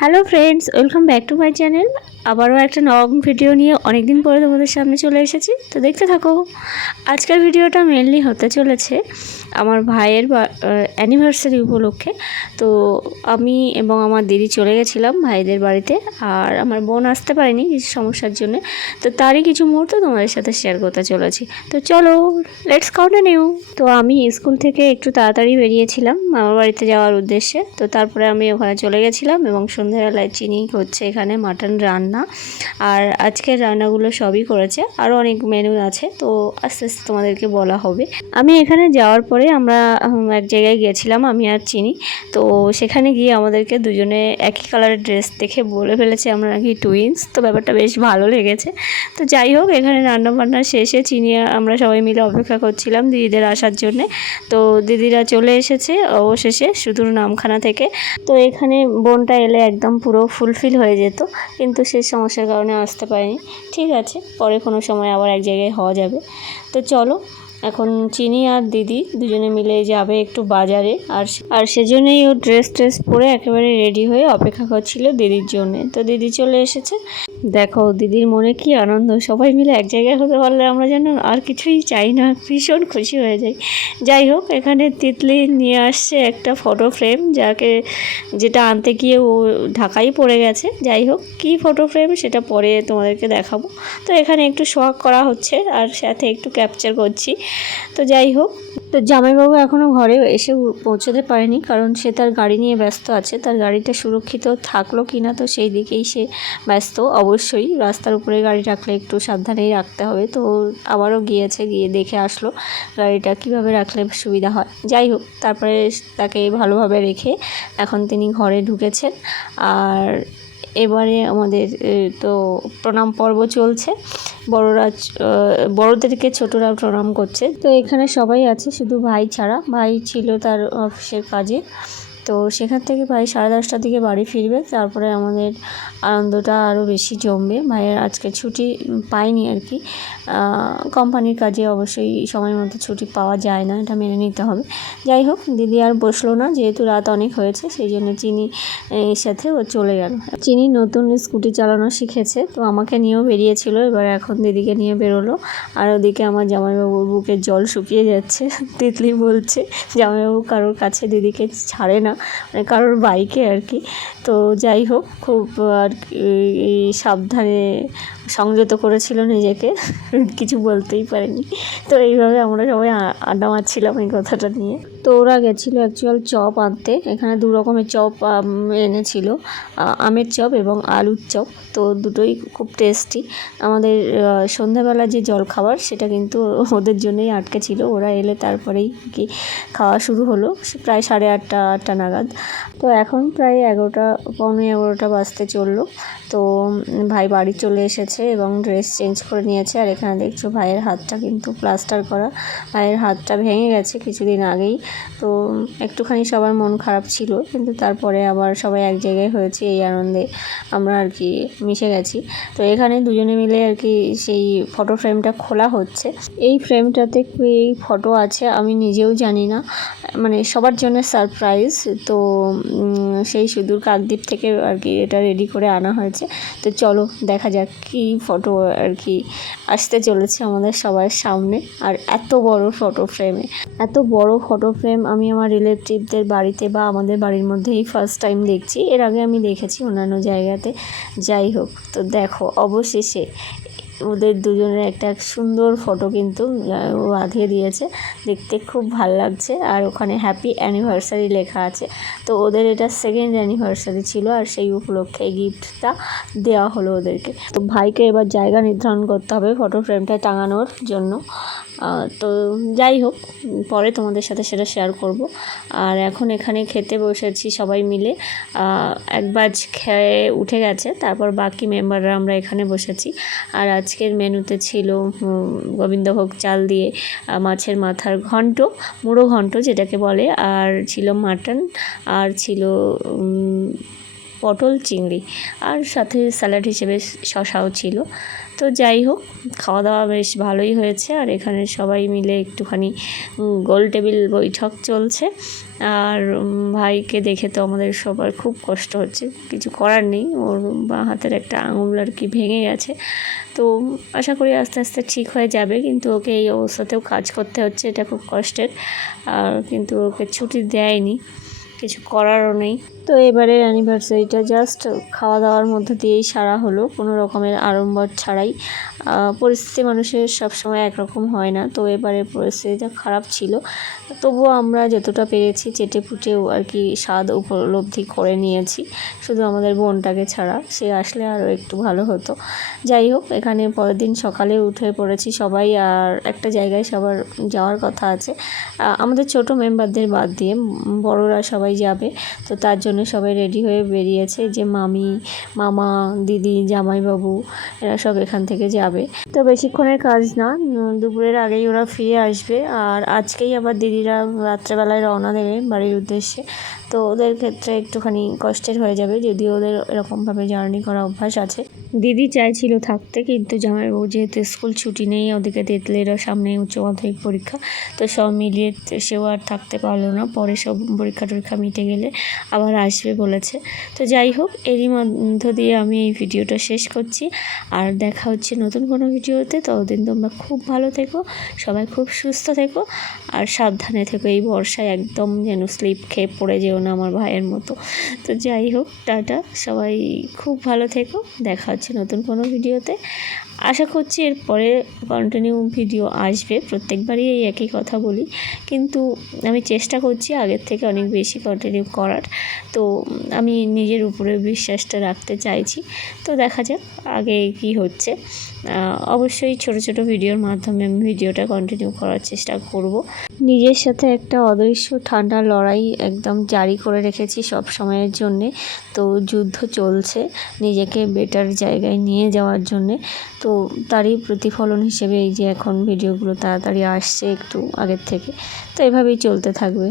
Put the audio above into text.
Hello friends, welcome back to my channel. আবারও একটা নতুন ভিডিও নিয়ে অনেক দিন পরে তোমাদের সামনে চলে এসেছি, তো দেখতে থাকো। আজকের ভিডিওটা মেনলি হতে চলেছে আমার ভাইয়ের অ্যানিভার্সারি উপলক্ষে। তো আমি এবং আমার দিদি চলে গেছিলাম ভাইদের বাড়িতে, আর আমার বোন আসতে পারেনি কিছু সমস্যার জন্য। তো তারই কিছু মুহূর্ত তোমাদের সাথে শেয়ার করতে চলেছি। তো চলো, লেটস কন্টিনিউ। তো আমি স্কুল থেকে একটু তাড়াতাড়ি বেরিয়েছিলাম মামার বাড়িতে যাওয়ার উদ্দেশ্যে। তো তারপরে আমি ওখানে চলে গেছিলাম এবং সন্ধ্যাবেলায় চিনি হচ্ছে এখানে মাটন রান্না। আর আজকের রান্নাগুলো সবই করেছে, আরও অনেক মেনু আছে, তো আস্তে আস্তে তোমাদেরকে বলা হবে। আমি এখানে যাওয়ার পরে আমরা এক জায়গায় গিয়েছিলাম, আমি আর চিনি। তো সেখানে গিয়ে আমাদেরকে দুজনে একই কালারের ড্রেস দেখে বলে ফেলেছে আমরা নাকি টুইন্স। তো ব্যাপারটা বেশ ভালো লেগেছে। তো যাই হোক, এখানে রান্নাবান্না শেষে চিনি আমরা সবাই মিলে অপেক্ষা করছিলাম দিদিদের আসার জন্যে। তো দিদিরা চলে এসেছে অবশেষে, শুধু নামখানা থেকে। তো এখানে বোনটা এলে একদম পুরো ফুলফিল হয়ে যেত, কিন্তু সেই সমস্যার কারণে আসতে পারেনি। ঠিক আছে, পরে কোনো সময় আবার এক জায়গায় হওয়া যাবে। তো চলো, এখন চিনি আর দিদি দুজনে মিলে যাবে একটু বাজারে। আর সেজন্যই ও ড্রেস পরে একেবারে রেডি হয়ে অপেক্ষা করছিল দিদির জন্যে। তো দিদি চলে এসেছে। দেখো দিদির মনে কি আনন্দ, সবাই মিলে এক জায়গায় হতে পারলে আমরা যেন আর কিছুই চাই না, ভীষণ খুশি হয়ে যাই। যাই হোক, এখানে তিতলি নিয়ে আসছে একটা ফটো ফ্রেম, যেটা আনতে গিয়ে ও ঢাকাই পড়ে গেছে। যাই হোক, কী ফটো ফ্রেম সেটা পরে তোমাদেরকে দেখাবো। তো এখানে একটু শখ করা হচ্ছে আর সাথে একটু ক্যাপচার করছি। তো যাই হোক, তো জামাইবাবু এখনও ঘরে এসে পৌঁছতে পারেনি, কারণ সে তার গাড়ি নিয়ে ব্যস্ত আছে। তার গাড়িটা সুরক্ষিত থাকলো কি না, তো সেই দিকেই সে ব্যস্ত। অবশ্যই রাস্তার উপরে গাড়ি রাখলে একটু সাবধানেই রাখতে হবে। তো আবারও গিয়েছে, গিয়ে দেখে আসলো গাড়িটা কীভাবে রাখলে সুবিধা হয়। যাই হোক, তারপরে তাকে ভালোভাবে রেখে এখন তিনি ঘরে ঢুকেছেন। আর এবারে আমাদের তো প্রণাম পর্ব চলছে। বড়রা বড়দেরকে ছোটরা প্রণাম করছে। তো এখানে সবাই আছে, শুধু ভাই ছাড়া। ভাই ছিল তার অফিসের কাজে। তো সেখান থেকে ভাই 10:30টার দিকে বাড়ি ফিরবে। তারপরে আমাদের আনন্দটা আরও বেশি জমবে। ভাইয়ের আজকে ছুটি পায়নি আর কি, কোম্পানির কাজে অবশ্যই সময় মতো ছুটি পাওয়া যায় না, এটা মেনে নিতে হবে। যাই হোক, দিদি আর বসলো না, যেহেতু রাত অনেক হয়েছে, সেই জন্য চিনি সাথে ও চলে গেল। চিনি নতুন স্কুটি চালানো শিখেছে, তো আমাকে নিয়েও বেরিয়েছিল, এবার এখন দিদিকে নিয়ে বেরোলো। আর ওদিকে আমার জামাইবাবুর বুকের জল শুকিয়ে যাচ্ছে। তিতলি বলছে জামাইবাবু কারোর কাছে দিদিকে ছাড়ে না, মানে কারোর বাইকে আর কি। তো যাই হোক, খুব আর সাবধানে সংযত করেছিল নিজেকে, কিছু বলতেই পারেনি। তো এইভাবে আমরা সবাই আড্ডা মারছিলাম এই কথাটা নিয়ে। তো ওরা গেছিলো অ্যাকচুয়াল চপ আনতে। এখানে 2 রকমের চপ এনেছিল, আমের চপ এবং আলুর চপ। তো দুটোই খুব টেস্টি। আমাদের সন্ধ্যাবেলা যে জলখাবার সেটা কিন্তু ওদের জন্যই আটকে ছিল, ওরা এলে তারপরেই কি খাওয়া শুরু হলো, প্রায় 8:30 নাগাদ। তো এখন প্রায় 11টা, পৌনে 11টা বাজতে চললো। তো ভাই বাড়ি চলে এসেছে এবং ড্রেস চেঞ্জ করে নিয়েছে। আর এখানে দেখছো ভাইয়ের হাতটা কিন্তু প্লাস্টার করা, ভাইয়ের হাতটা ভেঙে গেছে কিছুদিন আগেই। তো একটুখানি সবার মন খারাপ ছিল, কিন্তু তারপরে আবার সবাই এক জায়গায় হয়েছে, এই আনন্দে আমরা আর কি মিশে গেছি। তো এখানে দুজনে মিলে আর কি সেই ফটো ফ্রেমটা খোলা হচ্ছে। এই ফ্রেমটাতে কি ফটো আছে আমি নিজেও জানি না, মানে সবার জন্য সারপ্রাইজ। তো সেই সুদূর কাকদ্বীপ থেকে আর কি এটা রেডি করে আনা হয়েছে। তো চলো দেখা যাক কী ফটো আর কি আসতে চলেছে আমাদের সবার সামনে। আর এত বড় ফটো ফ্রেমে, এত বড় ফটো ফ্রেম আমি আমার রিলেটিভদের বাড়িতে বা আমাদের বাড়ির মধ্যেই ফার্স্ট টাইম দেখছি। এর আগে আমি দেখেছি অন্যান্য জায়গাতে। যাই হোক, তো দেখো অবশেষে ওদের দুজনের একটা সুন্দর ফটো কিন্তু ও বাঁধিয়ে দিয়েছে, দেখতে খুব ভাল লাগছে। আর ওখানে হ্যাপি অ্যানিভার্সারি লেখা আছে। তো ওদের এটা 2nd অ্যানিভার্সারি ছিল, আর সেই উপলক্ষে এই গিফটটা দেওয়া হলো ওদেরকে। তো ভাইকে এবার জায়গা নির্ধারণ করতে হবে ফটো ফ্রেমটা টাঙানোর জন্য। তো যাই হোক, পরে তোমাদের সাথে সেটা শেয়ার করব। আর এখন এখানে খেতে বসেছি সবাই মিলে। এক বাজ খেয়ে উঠে গেছে, তারপর বাকি মেম্বাররা আমরা এখানে বসেছি। আর আজকের মেনুতে ছিল গোবিন্দভোগ চাল দিয়ে মাছের মাথার ঘন্ট, মুড়ো ঘন্ট যেটাকে বলে, আর ছিল মাটন, আর ছিল পটল চিংড়ি, আর সাথে স্যালাড হিসেবে শশাও ছিল। তো যাই হোক, খাওয়া দাওয়া বেশ ভালোই হয়েছে। আর এখানে সবাই মিলে একটুখানি গোল টেবিল বৈঠক চলছে। আর ভাইকে দেখে তো আমাদের সবার খুব কষ্ট হচ্ছে, কিছু করার নেই, ওর বাঁ হাতের একটা আঙুল আর কি ভেঙে গেছে। তো আশা করি আস্তে আস্তে ঠিক হয়ে যাবে, কিন্তু ওকে এই অবস্থাতেও কাজ করতে হচ্ছে, এটা খুব কষ্টের। আর কিন্তু ওকে ছুটি দেয়নি, কিছু করারও নেই। তো এবারের অ্যানিভার্সারিটা জাস্ট খাওয়া দাওয়ার মধ্যে দিয়েই সারা হলো, কোনো রকমের আড়ম্বর ছাড়াই। পরিস্থিতি মানুষের সবসময় একরকম হয় না, তো এবারে পরিস্থিতিটা খারাপ ছিল। তবুও আমরা যতটা পেরেছি চেটে পুটেও আর কি স্বাদ উপলব্ধি করে নিয়েছি, শুধু আমাদের বোনটাকে ছাড়া, সে আসলে আরও একটু ভালো হতো। যাই হোক, এখানে পরের দিন সকালে উঠে পড়েছি সবাই, আর একটা জায়গায় সবার যাওয়ার কথা আছে, আমাদের ছোট মেম্বারদের বাদ দিয়ে বড়রা সবাই যাবে। তো তার জন্য সবাই রেডি হয়ে বেরিয়েছে, যে মামি, মামা, দিদি, জামাইবাবু এরা সব এখান থেকে যাবে। তো বেশিক্ষণের কাজ না, দুপুরের আগেই ওরা ফিরে আসবে। আর আজকেই আবার দিদিরা রাত্রেবেলায় রওনা দেবে বাড়ির উদ্দেশ্যে। তো ওদের ক্ষেত্রে একটুখানি কষ্টের হয়ে যাবে, যদিও ওদের এরকমভাবে জার্নি করা অভ্যাস আছে। দিদি চাইছিল থাকতে, কিন্তু জামাইবাবু যেহেতু স্কুল ছুটি নেই, ওদিকে তেতলেরও সামনে উচ্চ মাধ্যমিক পরীক্ষা, তো সব মিলিয়ে সেও আর থাকতে পারলো না। পরে সব পরীক্ষা টরীক্ষা মিটে গেলে আবার আসবে বলেছে। তো যাই হোক, এরই মধ্য দিয়ে আমি এই ভিডিওটা শেষ করছি। আর দেখা হচ্ছে নতুন কোনো ভিডিওতে। ততদিন তোমরা খুব ভালো থেকো, সবাই খুব সুস্থ থেকো, আর সাবধানে থেকো। এই বর্ষায় একদম যেন স্লিপ খেয়ে পড়ে যেও না আমার ভাইয়ের মতো। তো যাই হোক, টাটা, সবাই খুব ভালো থেকো। দেখা হচ্ছে নতুন কোনো ভিডিওতে। আশা করছি এরপরে কন্টিনিউ ভিডিও আসবে, প্রত্যেকবারই এই একই কথা বলি, কিন্তু আমি চেষ্টা করছি আগের থেকে অনেক বেশি কন্টিনিউ করার। তো আমি নিজের উপরে বিশ্বাসটা রাখতে চাইছি। তো দেখা যাক আগে কি হচ্ছে। অবশ্যই ছোট ছোট ভিডিওর মাধ্যমে আমি ভিডিওটা কন্টিনিউ করার চেষ্টা করব। নিজের সাথে একটা অদৃশ্য ঠান্ডা লড়াই একদম জারি করে রেখেছি সব সময়ের জন্যে। তো যুদ্ধ চলছে নিজেকে বেটার জায়গায় নিয়ে যাওয়ার জন্যে। তো তারই প্রতিফলন হিসেবে এই যে এখন ভিডিওগুলো তাড়াতাড়ি আসছে একটু আগের থেকে। তো এভাবেই চলতে থাকবে।